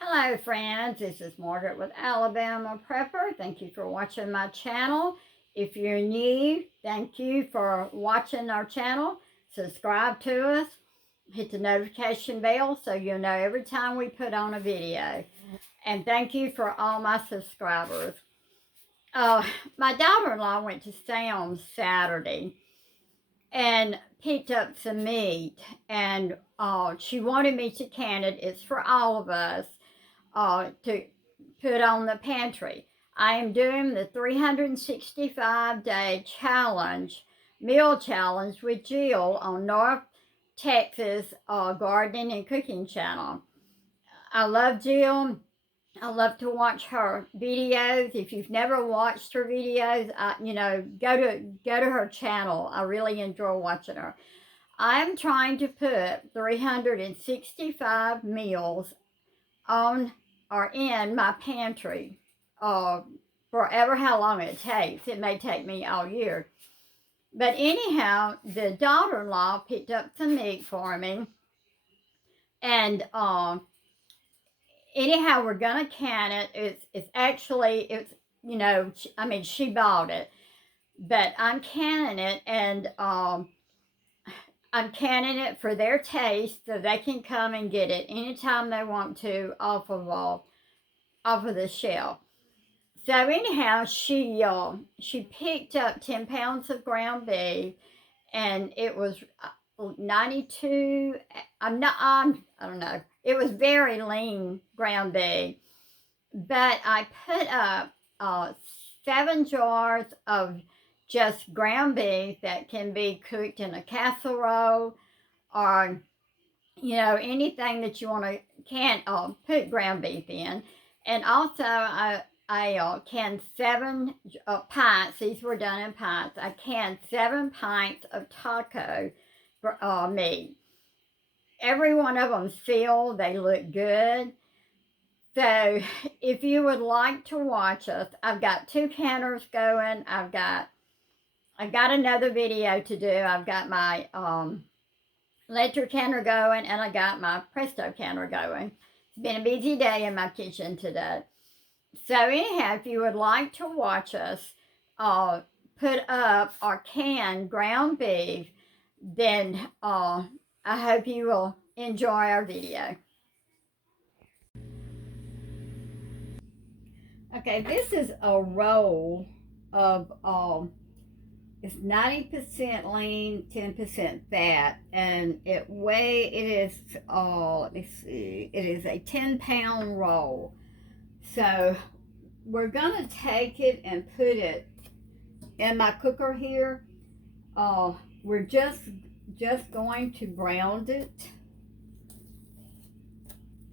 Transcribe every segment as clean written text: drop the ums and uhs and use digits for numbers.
Hello friends, this is Margaret with Alabama Prepper. Thank you for watching my channel. If you're new, thank you for watching our channel. Subscribe to us. Hit the notification bell so you'll know every time we put on a video. And thank you for all my subscribers. My daughter-in-law went to Sam's Saturday and picked up some meat, and she wanted me to can it. It's for all of us to put on the pantry. I am doing the 365-day challenge, meal challenge with Jill on North Texas Gardening and Cooking channel. I love Jill. I love to watch her videos. If you've never watched her videos, go to her channel. I really enjoy watching her. I'm trying to put 365 meals on or in my pantry forever how long it takes. It may take me all year. But anyhow, the daughter-in-law picked up some meat for me. And anyhow, we're going to can it. She bought it. But I'm canning it, and I'm canning it for their taste so they can come and get it anytime they want to off of the shelf. So anyhow, she picked up 10 pounds of ground beef, and it was 92. I don't know. It was very lean ground beef, but I put up 7 jars of just ground beef that can be cooked in a casserole, or anything that you want to put ground beef in. And also I canned 7 pints. These were done in pints. I canned 7 pints of Talco meat. Every one of them sealed. They look good. So if you would like to watch us, I've got 2 canners going. I've got another video to do. I've got my electric canner going, and I got my Presto canner going. It's been a busy day in my kitchen today. So anyhow, if you would like to watch us put up or can ground beef, then I hope you will enjoy our video. Okay, this is a roll of it's 90% lean, 10% fat, and let me see, it is a 10-pound roll. So we're gonna take it and put it in my cooker here. We're just going to brown it,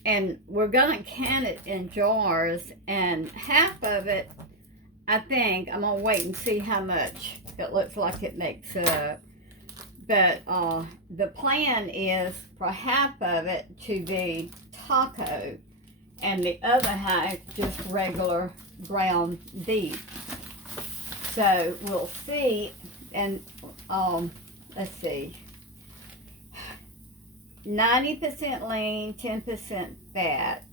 and we're gonna can it in jars, and half of it, I think, I'm gonna wait and see how much it looks like it makes up. But the plan is for half of it to be Talco, and the other half just regular ground beef. So we'll see. And let's see, 90% lean, 10% fat.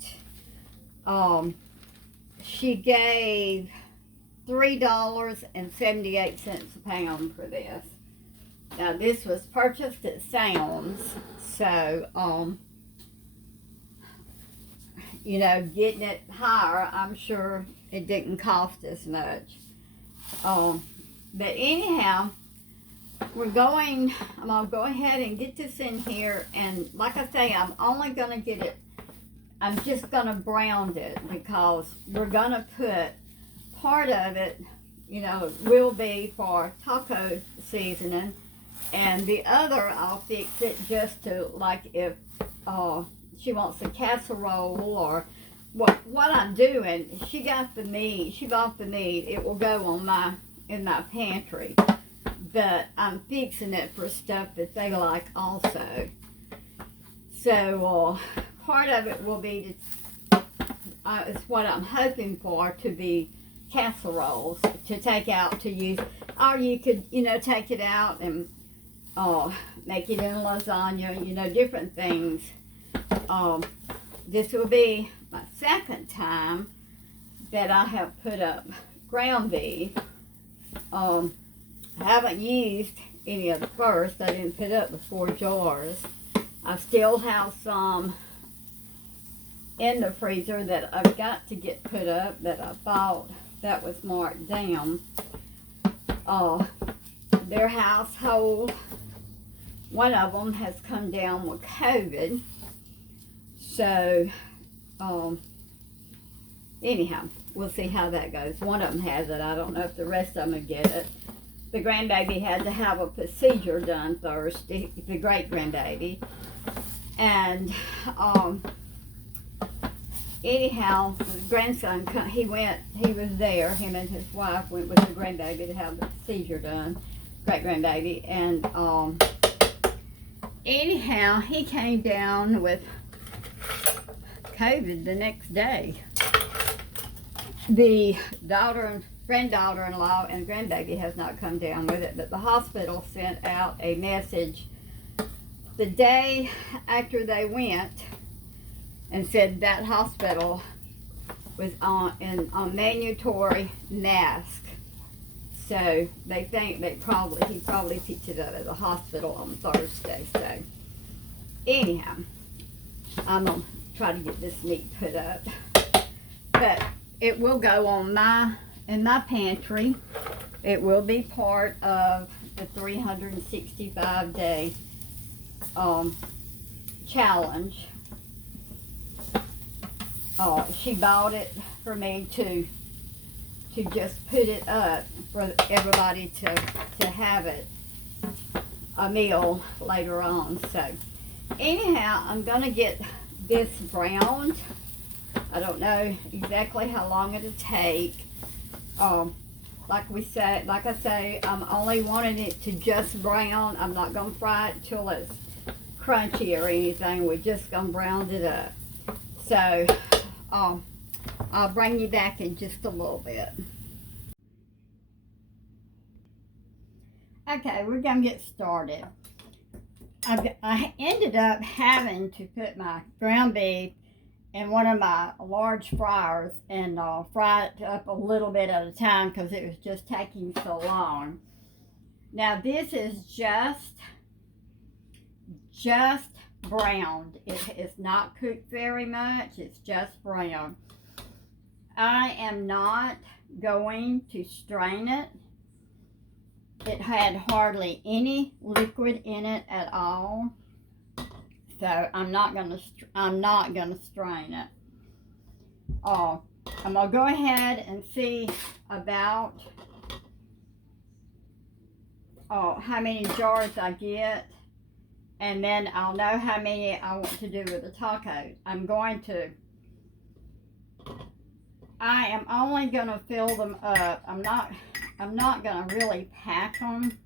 She gave $3.78 a pound for this. Now this was purchased at Sam's, so getting it higher, I'm sure it didn't cost as much. But anyhow, I'm gonna go ahead and get this in here, and like I say, I'm just gonna brown it, because we're gonna put part of it, will be for taco seasoning, and the other I'll fix it just to, like, if she wants a casserole, or what I'm doing. She bought the meat. It will go in my pantry, but I'm fixing it for stuff that they like also. So part of it will be it's what I'm hoping for to be casseroles to take out to use, or you could take it out and make it in lasagna, different things. This will be my second time that I have put up ground beef. I haven't used any of the first. I didn't put up the 4 jars. I still have some in the freezer that I've got to get put up that I thought that was marked down. Their household, one of them has come down with COVID. So, anyhow, we'll see how that goes. One of them has it. I don't know if the rest of them will get it. The grandbaby had to have a procedure done first, the great grandbaby. And, anyhow, the grandson, he was there, him and his wife went with the grandbaby to have the procedure done, great grandbaby. And, anyhow, he came down with COVID the next day. The granddaughter-in-law and grandbaby has not come down with it, but the hospital sent out a message the day after they went and said that hospital was on mandatory mask. So they think he probably picked it up at the hospital on Thursday. So anyhow, I'm gonna try to get this meat put up, but it will go on in my pantry. It will be part of the 365-day challenge. She bought it for me to just put it up for everybody to have it a meal later on. So anyhow, I'm gonna get this browned. I don't know exactly how long it'll take. Like I say, I'm only wanting it to just brown. I'm not gonna fry it till it's crunchy or anything. We're just gonna brown it up. So I'll bring you back in just a little bit. Okay, we're gonna get started. I ended up having to put my ground beef in one of my large fryers and fry it up a little bit at a time because it was just taking so long. Now this is just browned. It is not cooked very much. It's just brown. I am not going to strain it. It had hardly any liquid in it at all. So I'm not gonna strain it. I'm gonna go ahead and see about how many jars I get, and then I'll know how many I want to do with the tacos. I am only gonna fill them up. I'm not gonna really pack them.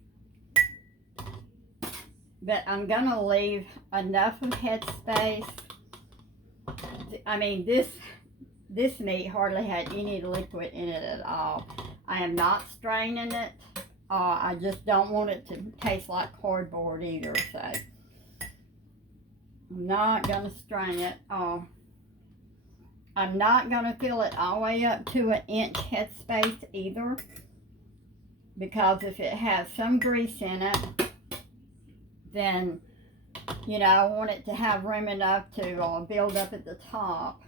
But I'm gonna leave enough of head space. I mean, this meat hardly had any liquid in it at all. I am not straining it. I just don't want it to taste like cardboard either. So I'm not gonna strain it. I'm not gonna fill it all the way up to an inch head space either, because if it has some grease in it, then, you know, I want it to have room enough to build up at the top,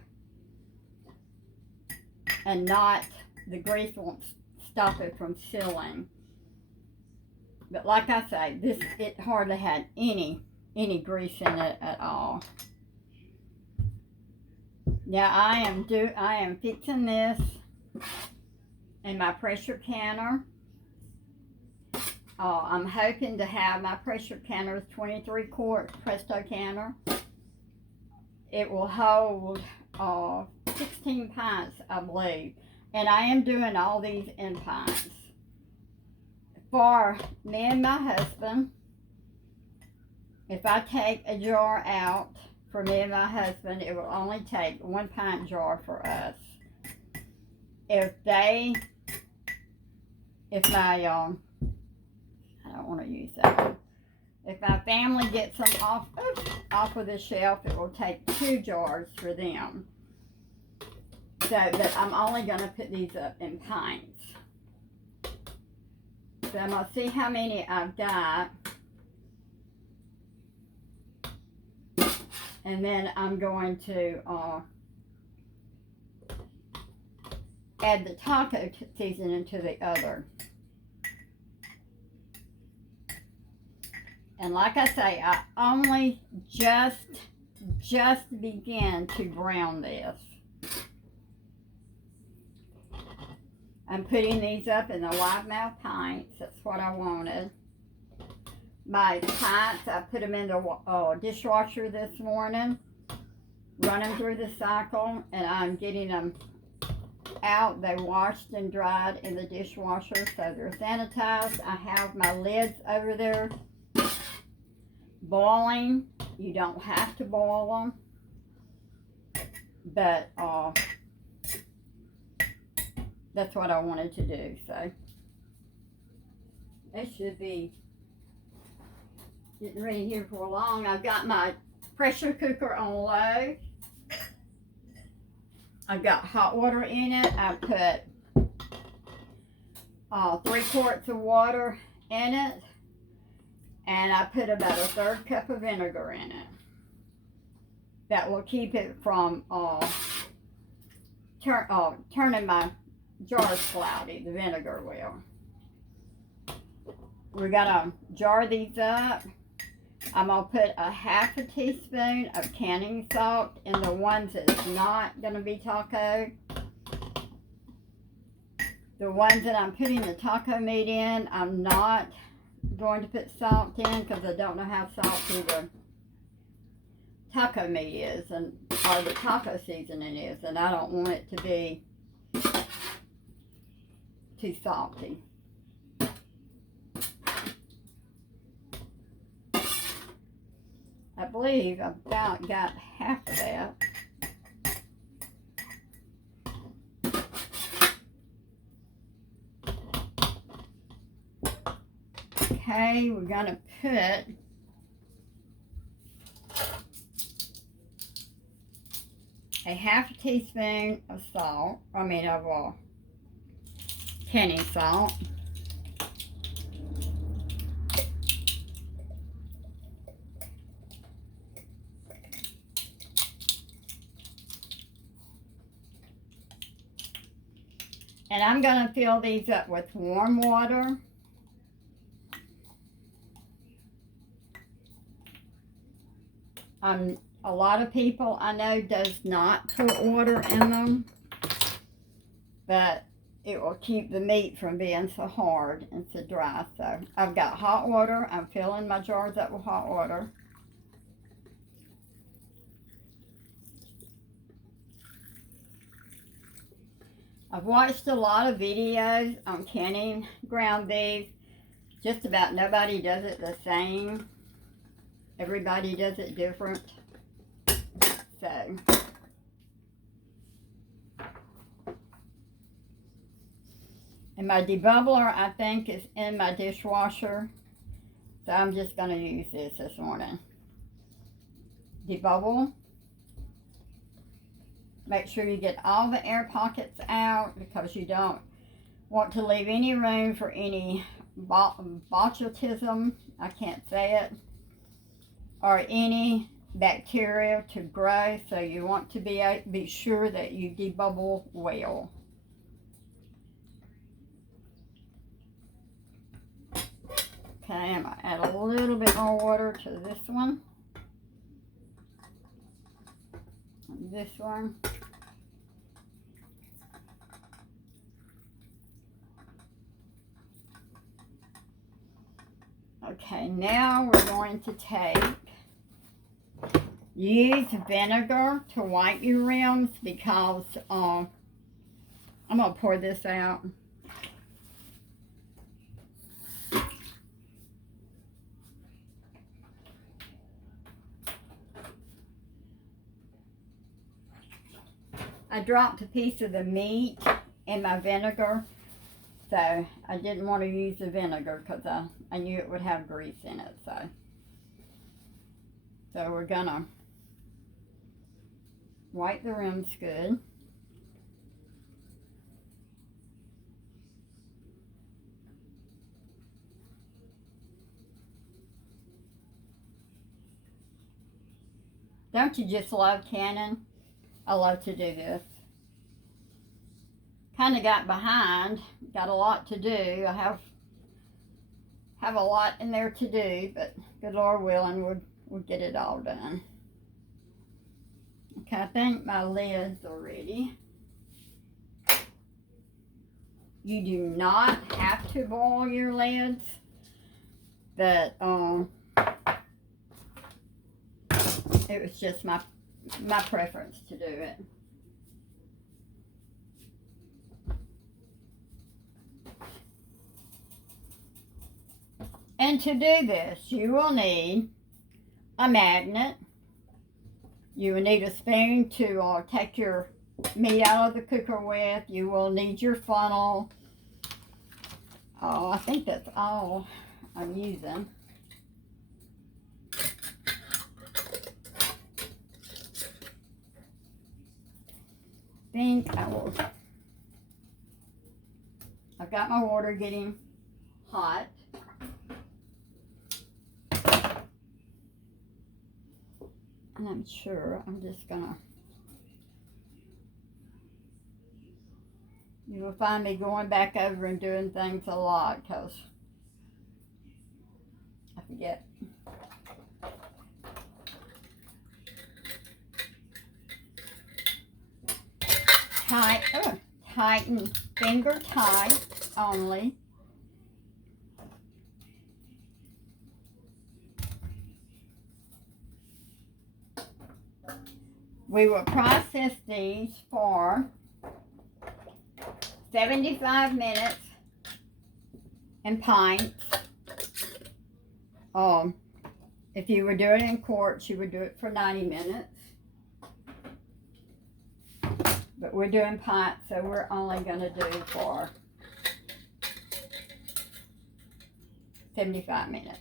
and the grease won't stop it from filling. But like I say, it hardly had any grease in it at all. Now I am fixing this in my pressure canner. I'm hoping to have my pressure canner, 23-quart Presto canner. It will hold 16 pints, I believe. And I am doing all these in pints. For me and my husband, if I take a jar out for me and my husband, it will only take 1 pint jar for us. If my I don't want to use that one. If my family gets them off of the shelf, it will take 2 jars for them. but I'm only going to put these up in pints. So I'm going to see how many I've got. And then I'm going to add the taco seasoning to the other. And like I say, I only just begin to brown this. I'm putting these up in the wide mouth pints. That's what I wanted. My pints, I put them in the dishwasher this morning, run them through the cycle, and I'm getting them out. They washed and dried in the dishwasher, so they're sanitized. I have my lids over there boiling. You don't have to boil them, but that's what I wanted to do. So they should be getting ready here for long. I've got my pressure cooker on low. I've got hot water in it. I put 3 quarts of water in it, and I put about 1/3 cup of vinegar in it. That will keep it from turning my jars cloudy. The vinegar will. We're gonna jar these up. I'm going to put 1/2 teaspoon of canning salt in the ones that's not going to be taco. The ones that I'm putting the taco meat in, I'm not going to put salt in because I don't know how salty the taco meat is, or the taco seasoning is, and I don't want it to be too salty. I believe I've about got half of that. Okay, we're going to put a 1/2 teaspoon of salt, of canning salt. And I'm going to fill these up with warm water. A lot of people I know does not put water in them, but it will keep the meat from being so hard and so dry. So I've got hot water. I'm filling my jars up with hot water. I've watched a lot of videos on canning ground beef. Just about nobody does it the same. Everybody does it different. So, and my debubbler, I think, is in my dishwasher. So I'm just going to use this morning. Debubble. Make sure you get all the air pockets out because you don't want to leave any room for any botulism, I can't say it, or any bacteria to grow. So you want to be sure that you debubble well. Okay, I'm going to add a little bit more water to this one. This one. Okay, now we're going to use vinegar to white your rims because I'm going to pour this out. I dropped a piece of the meat in my vinegar, so I didn't want to use the vinegar because I knew it would have grease in it. So we're gonna wipe the rims good. Don't you just love canning? I love to do this. Kind of got behind. Got a lot to do. I have a lot in there to do, but good Lord willing, we'll get it all done. Okay, I think my lids are ready. You do not have to boil your lids, but it was just my preference to do it. And to do this, you will need a magnet. You will need a spoon to take your meat out of the cooker with. You will need your funnel. I think that's all I'm using. I've got my water getting hot. And I'm sure I'm just gonna, you will find me going back over and doing things a lot because I forget. Tighten, finger tight only. We will process these for 75 minutes in pints. If you were doing it in quarts, you would do it for 90 minutes. But we're doing pints, so we're only going to do for 75 minutes.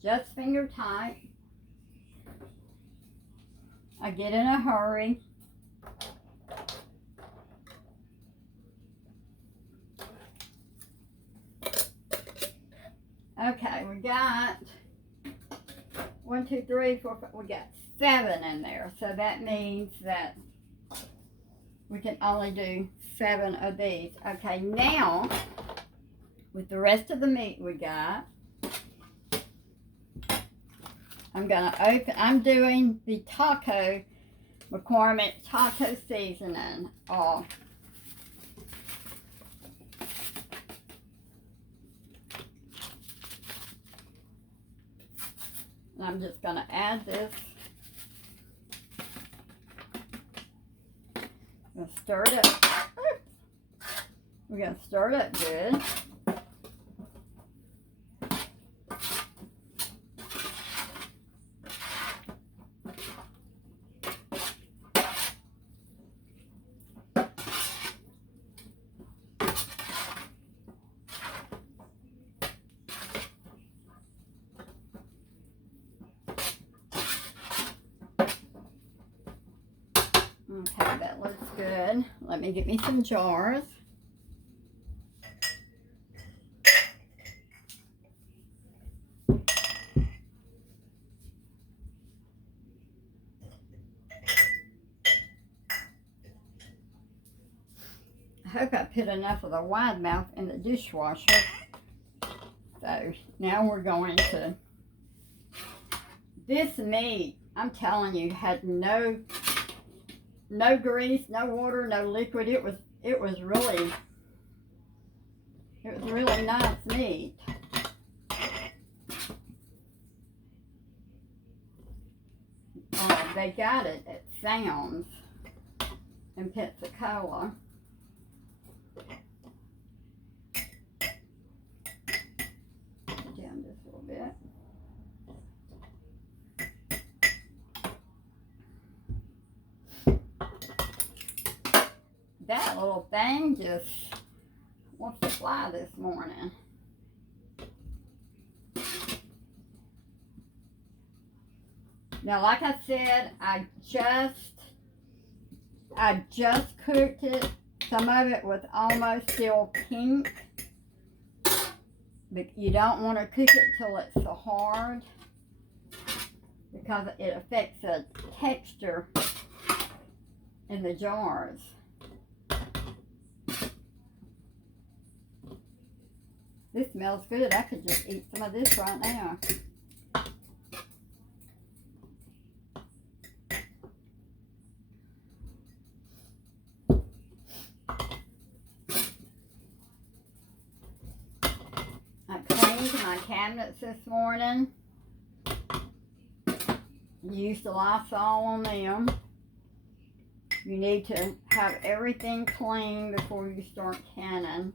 Just finger tight. I get in a hurry. Okay, we got 1, 2, 3, 4, 5. We got 7 in there. So that means that we can only do 7 of these. Okay, now with the rest of the meat we got, I'm doing the Talco McCormick taco seasoning. And I'm just going to add this. I'm going to stir it up. We're going to stir it up good. Okay, that looks good. Let me get me some jars. I hope I put enough of the wide mouth in the dishwasher. So now we're going to, this meat, I'm telling you, had no grease, no water, no liquid. It was really nice meat. They got it at Sam's in Pensacola. Down just a little bit. little thing just wants to fly this morning. Now, like I said, I just cooked it. Some of it was almost still pink. But you don't want to cook it till it's so hard, because it affects the texture in the jars. This smells good. I could just eat some of this right now. I cleaned my cabinets this morning. Used the Lysol on them. You need to have everything clean before you start canning.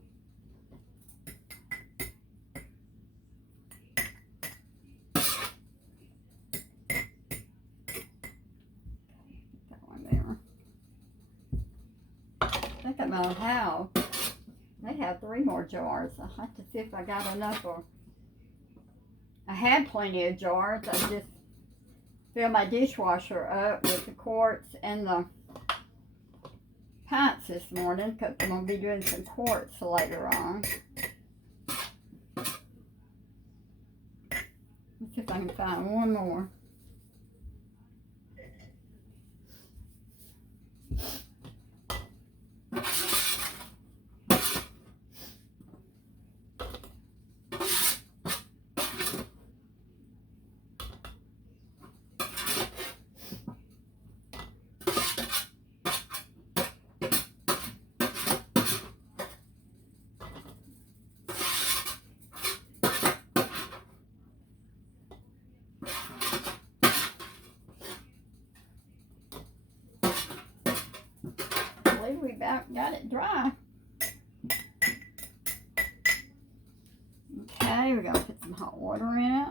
That one there. I think I'm gonna have. They have 3 more jars. I'll have to see if I got enough. Or I had plenty of jars. I just filled my dishwasher up with the quarts and the pints this morning, because I'm going to be doing some quarts later on. Let's see if I can find one more. I believe we about got it dry. Okay, we're going to put some hot water in it.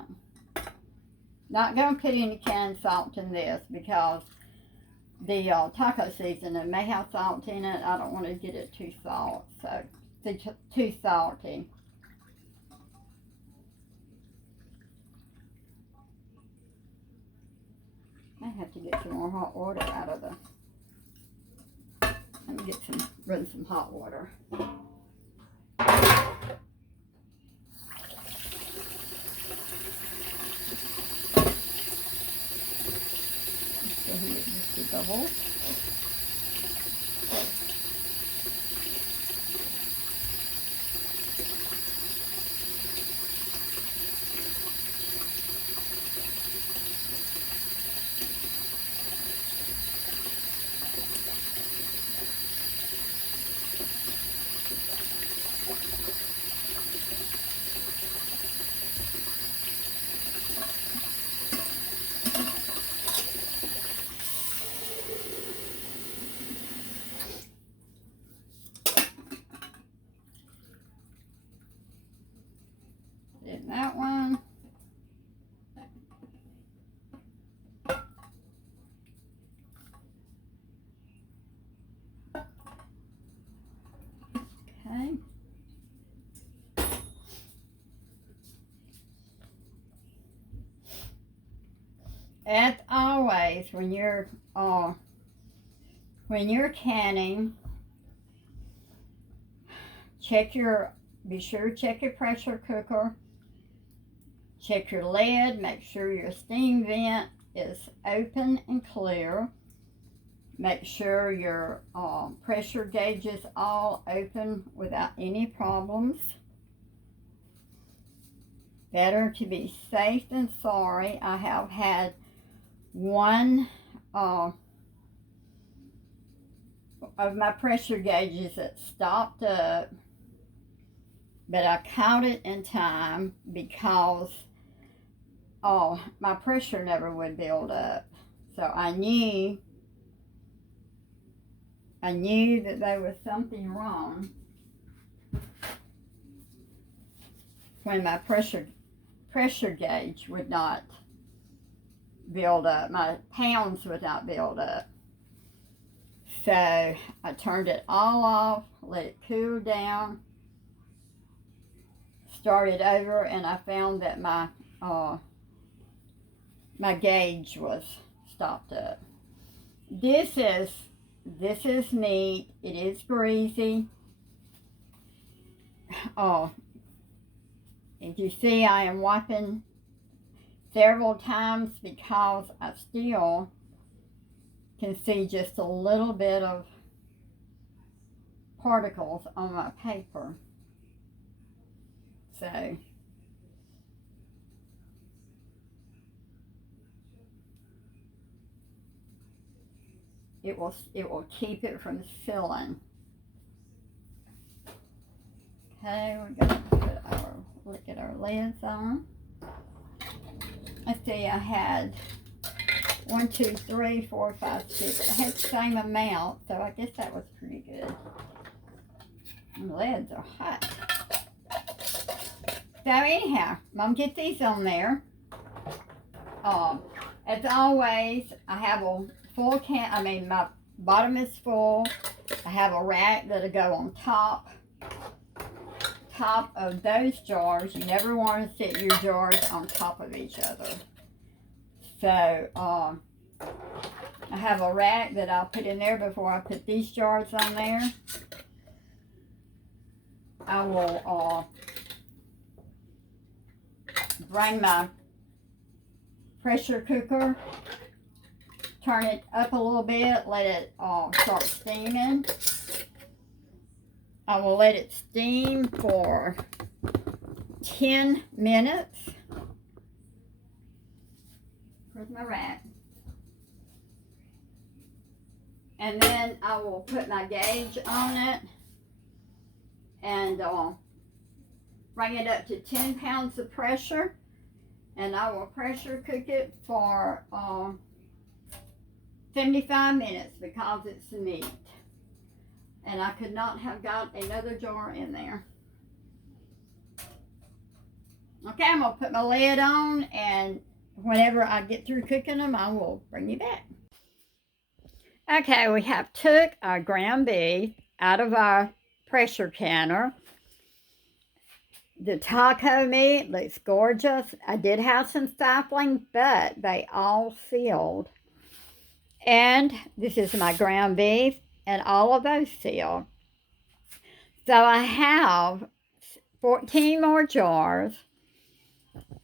Not going to put any canned salt in this, because the taco seasoning may have salt in it. I don't want to get it too too salty. I have to get some more hot water out of the. Let me run some hot water. So here it just a double. In that one. Okay. As always, when you're canning, be sure to check your pressure cooker. Check your lid, make sure your steam vent is open and clear. Make sure your pressure gauge is all open without any problems. Better to be safe than sorry. I have had one of my pressure gauges that stopped up, but I caught it in time because my pressure never would build up. So I knew that there was something wrong when my pressure gauge would not build up. My pounds would not build up. So I turned it all off, let it cool down, started over, and I found that my gauge was stopped up. This is neat. It is greasy. Oh, as you see, I am wiping several times because I still can see just a little bit of particles on my paper. So it will keep it from filling. Okay, we're going to look at our lids on. Let's see, I had 1, 2, 3, 4, 5, 6. I had the same amount, so I guess that was pretty good. And the lids are hot. So anyhow, I'm going to get these on there. As always, I have a full can. My bottom is full. I have a rack that'll go on top of those jars. You never want to sit your jars on top of each other. So I have a rack that I'll put in there before I put these jars on there. I will bring my pressure cooker, turn it up a little bit, let it start steaming. I will let it steam for 10 minutes. Where's my rack? And then I will put my gauge on it and bring it up to 10 pounds of pressure. And I will pressure cook it for 75 minutes because it's meat. And I could not have got another jar in there. Okay, I'm going to put my lid on, and whenever I get through cooking them, I will bring you back. Okay, we have took our ground beef out of our pressure canner. The taco meat looks gorgeous. I did have some stifling, but they all sealed. And this is my ground beef, and all of those sealed. So I have 14 more jars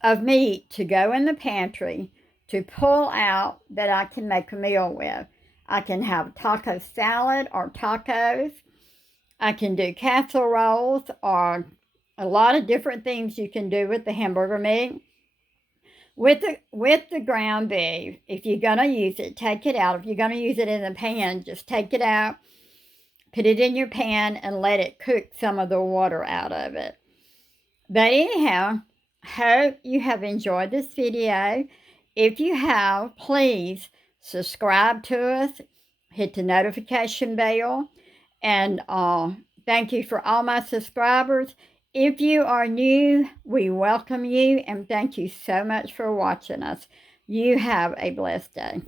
of meat to go in the pantry to pull out that I can make a meal with. I can have taco salad or tacos. I can do casseroles or a lot of different things you can do with the hamburger meat. With the ground beef, if you're going to use it, take it out. If you're going to use it in the pan, just take it out, put it in your pan, and let it cook some of the water out of it. But anyhow, hope you have enjoyed this video. If you have, please subscribe to us, hit the notification bell, and thank you for all my subscribers. If you are new, we welcome you, and thank you so much for watching us. You have a blessed day.